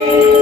Hallelujah.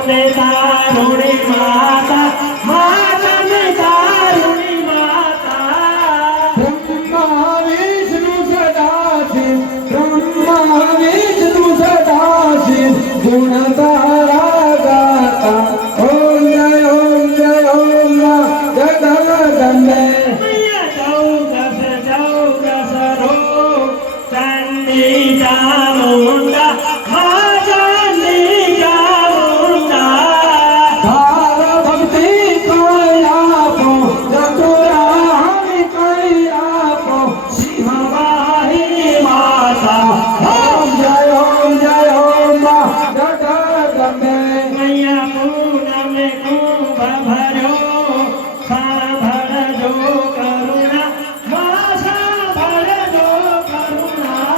તમે તારુણી માતા તમે તારુણી માતા બ્રહ્મા વિષ્ણુ સદાશિવ બ્રહ્મા વિષ્ણુ સદાશિવ ગુણ તારા ગાતા ઓમ જય ઓમ જગદંબે ચૌદસ રો ચંડી ચામુંડા ચંડી ચામુંડા ભાવ ભક્તિ કોઈ આપો ચતુરાણી કોઈ આપો સિંહવાહિની માતા ઓમ જય ઓમ જગદંબે મૈયા પૂનમે કુંભ ભર્યો સાંભળજો કરુણા મા સાંભળજો કરુણા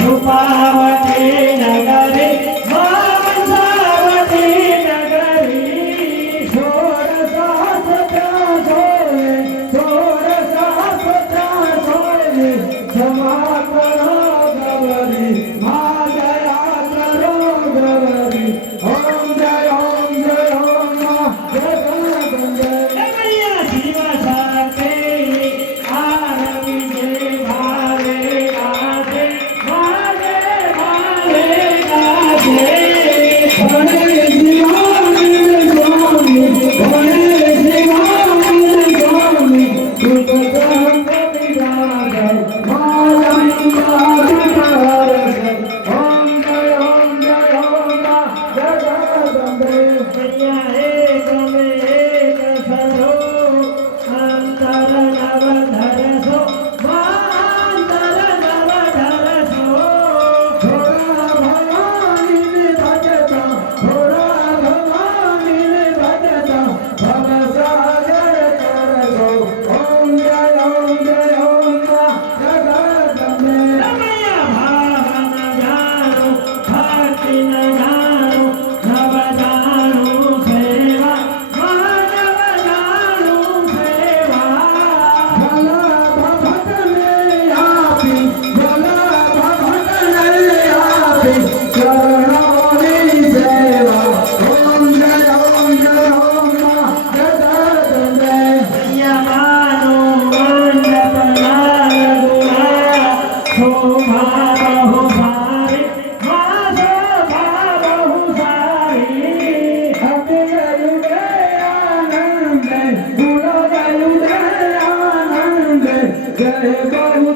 રૂપાવતી નગરી વંશાવતી નગરી क्षमा करो गौरी माँ दया करो गौरी ओम जय ओम माँ जगदंबे જીવ સાથે આરતી જે ભારે ગાજે ભારે ભારે ગાજે गणेश स्वामी स्वामी गणेश स्वामी स्वामी सुख संपत्ति राजा मालंका ओम जय ओम माँ जगदंबे એક મે એક સરો અંતર નવ ધરસો અંતર નવ ધરસો थोड़ा भवानी ने भजता थोड़ा भवानी ने भजता भव सागर कर दो ओम जय ओम माँ जगदंबे રમૈયા ભાવન જાણો ભક્તિ ન જાણો નવ જાણો સેવા માનવ જાણો સેવા भला भगत ने आपी भला भगत ने आपी चरणों सेवा ओम जय माँ जगदंबे યમાનો મંડપ નારગુણા શોભા બહુ સારી મા શોભા બહુ સારી अतिगरुडे आनंदे गुणगरुडे आनंदे जय बहु